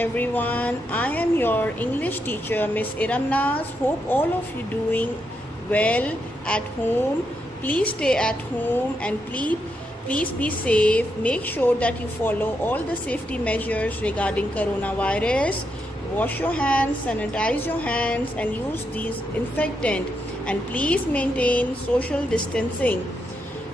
everyone. I am your English teacher, Miss Iramnaz. Hope all of you doing well at home. Please stay at home and please be safe. Make sure that you follow all the safety measures regarding coronavirus. Wash your hands, sanitize your hands and use disinfectant, and please maintain social distancing.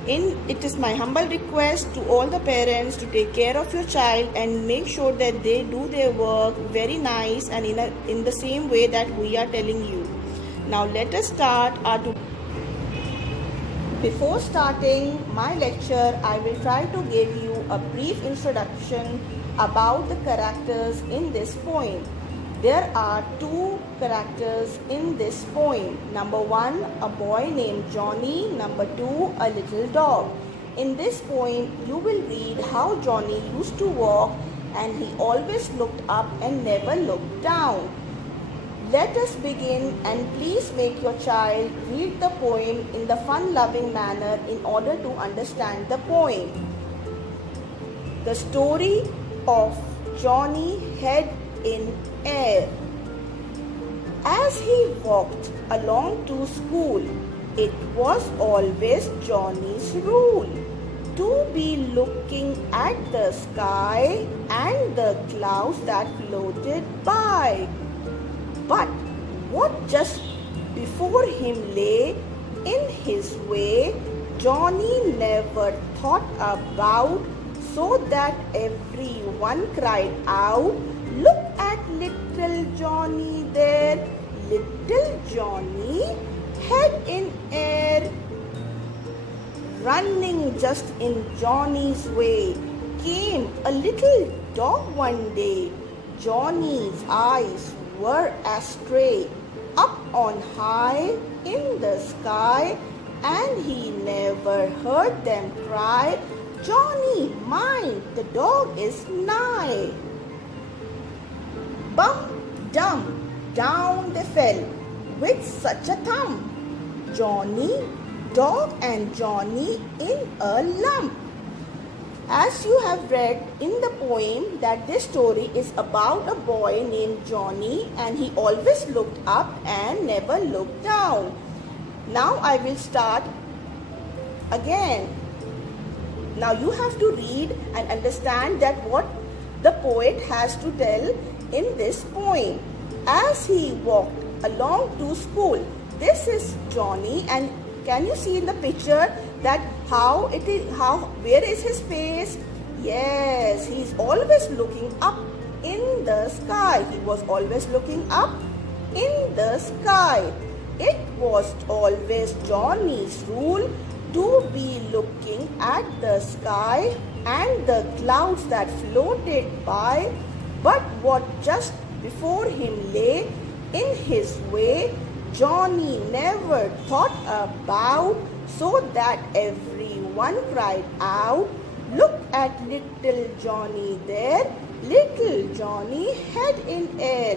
It is my humble request to all the parents to take care of your child and make sure that they do their work very nice and in the same way that we are telling you. Now let us start our Before starting my lecture, I will try to give you a brief introduction about the characters in this poem. There are two characters in this poem. Number one, a boy named Johnny. Number two, a little dog. In this poem, you will read how Johnny used to walk and he always looked up and never looked down. Let us begin, and please make your child read the poem in the fun-loving manner in order to understand the poem. The story of Johnny Head in Air. As he walked along to school, it was always Johnny's rule to be looking at the sky and the clouds that floated by. But what just before him lay in his way, Johnny never thought about, so that everyone cried out, "Look at little Johnny there, little Johnny, head in air." Running just in Johnny's way came a little dog one day. Johnny's eyes were astray up on high in the sky, and he never heard them cry, "Johnny, mind, the dog is nigh." Bum, dum, down they fell with such a thump, Johnny, dog and Johnny in a lump. As you have read in the poem that this story is about a boy named Johnny, and he always looked up and never looked down. Now I will start again. Now you have to read and understand that what the poet has to tell in this poem. As he walked along to school, this is Johnny, and can you see in the picture that where is his face? Yes, he is always looking up in the sky. He was always looking up in the sky. It was always Johnny's rule to be looking at the sky and the clouds that floated by. But what just before him lay in his way, Johnny never thought about, so that everyone cried out, "Look at little Johnny there, little Johnny head in air."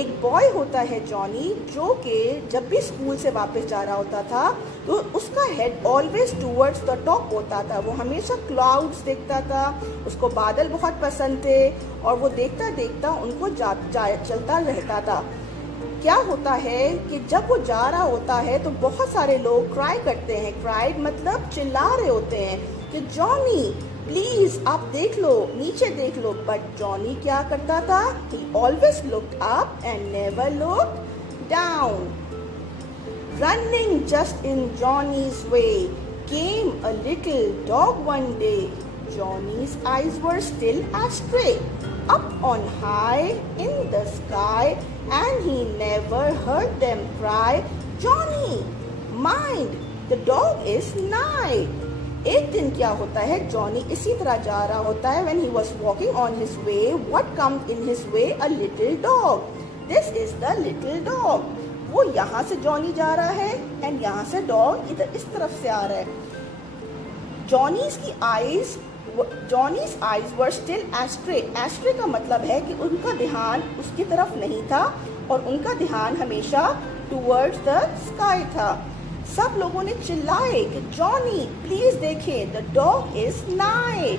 एक boy होता है Johnny, जो कि जब भी school से वापस जा रहा होता था तो उसका head always towards the top होता था. वो हमेशा क्लाउड्स देखता था, उसको बादल बहुत पसंद थे और वो देखता देखता उनको चलता रहता था. क्या होता है कि जब वो जा रहा होता है तो बहुत सारे लोग क्राई करते हैं. क्राइड मतलब चिल्ला रहे होते हैं कि जॉनी प्लीज आप देख लो, नीचे देख लो. बट जॉनी क्या करता था? ही always looked up and never looked down. Running just in Johnny's way came a little dog one day. Johnny's eyes were still astray up on high in the sky, and he never heard them cry, "Johnny, mind, the dog is nigh." एक दिन क्या होता है, Johnny इसी तरह जा रहा होता है. When he was walking on his way, what comes in his way? A little dog. This is the little dog. वो यहाँ से जॉनी जा रहा है एंड यहाँ से डॉग इधर इस तरफ से आ रहा है. Johnny's eyes were still astray. Astray का मतलब है कि उनका ध्यान उसकी तरफ नहीं था और उनका ध्यान हमेशा towards the sky था. सब लोगों ने चिल्लाए कि जॉनी प्लीज देखें, द डॉग इज नाई.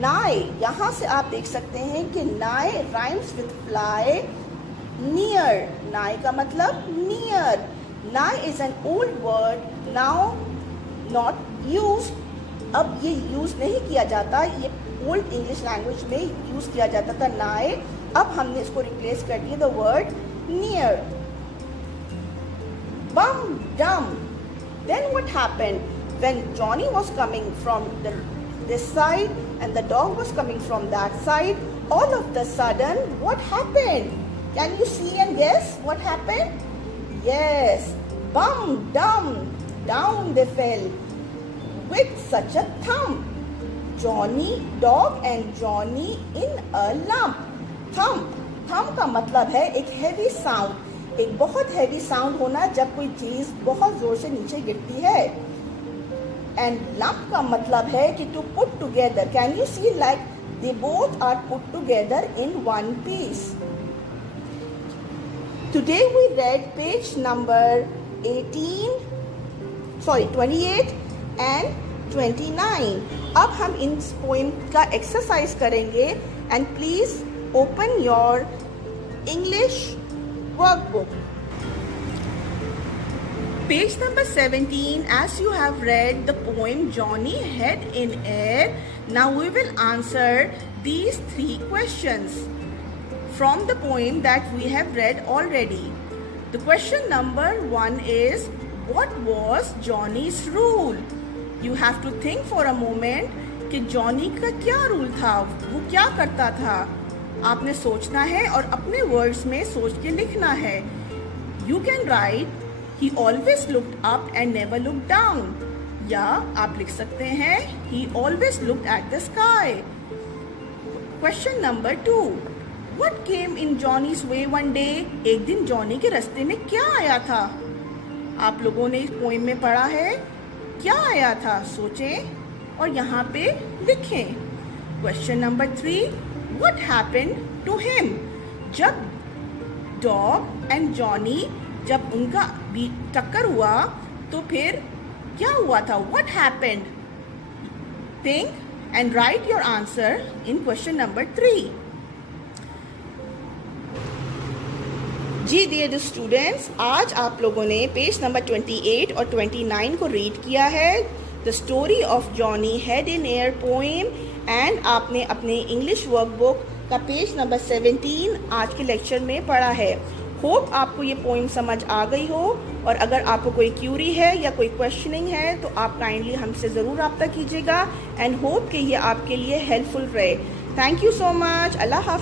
नाए, यहाँ से आप देख सकते हैं कि नाए राइम्स विथ फ्लाई नियर। नाए का मतलब नियर। नाए is an old word, now not use. अब ये यूज नहीं किया जाता, ये ओल्ड इंग्लिश लैंग्वेज में यूज किया जाता था नाए, अब हमने इसको रिप्लेस कर दिया द वर्ड नियर। बम डम, then what happened when Johnny was coming from this side and the dog was coming from that side? All of the sudden, what happened? Can you see and guess what happened? Yes, bum dum, down they fell with such a thump. Johnny, dog and Johnny in a lump. Thump, thump का मतलब है एक heavy sound, एक बहुत heavy sound होना जब कोई चीज बहुत जोर से नीचे गिरती है। एंड लंप का मतलब है कि to put together. Can you see like they both are put together in one piece. Today we read page number 28 and 29। अब हम इन पोएम का एक्सरसाइज करेंगे and please open your English workbook. Page number 17, as you have read the poem Johnny Head in Air, now we will answer these 3 questions from the poem that we have read already. The question number 1 is, what was Johnny's rule? You have to think for a moment कि Johnny का क्या rule था, वो क्या करता था। आपने सोचना है और अपने वर्ड्स में सोच के लिखना है। You can write he always looked up and never look down, या आप लिख सकते हैं ही always looked at the sky. Question number 2, what came in Johnny's way one day? एक दिन जॉनी के रास्ते में क्या आया था? आप लोगों ने इस पोएम में पढ़ा है, क्या आया था? सोचें और यहाँ पे लिखें। Question number 3, what happened to him? जब डॉग एंड जॉनी जब उनका भी टक्कर हुआ तो फिर क्या हुआ था? What happened? Think and write your answer in question number 3. जी डियर स्टूडेंट्स, आज आप लोगों ने पेज नंबर 28 और 29 को रीड किया है, the story of Johnny head in air poem, and आपने अपने इंग्लिश वर्कबुक का पेज नंबर 17 आज के लेक्चर में पढ़ा है। होप आपको ये पोएम समझ आ गई हो, और अगर आपको कोई क्यूरी है या कोई क्वेश्चनिंग है तो आप काइंडली हमसे ज़रूर रब्ता कीजिएगा, एंड होप कि ये आपके लिए हेल्पफुल रहे। Thank you so much. अल्लाह हाफ़िज़।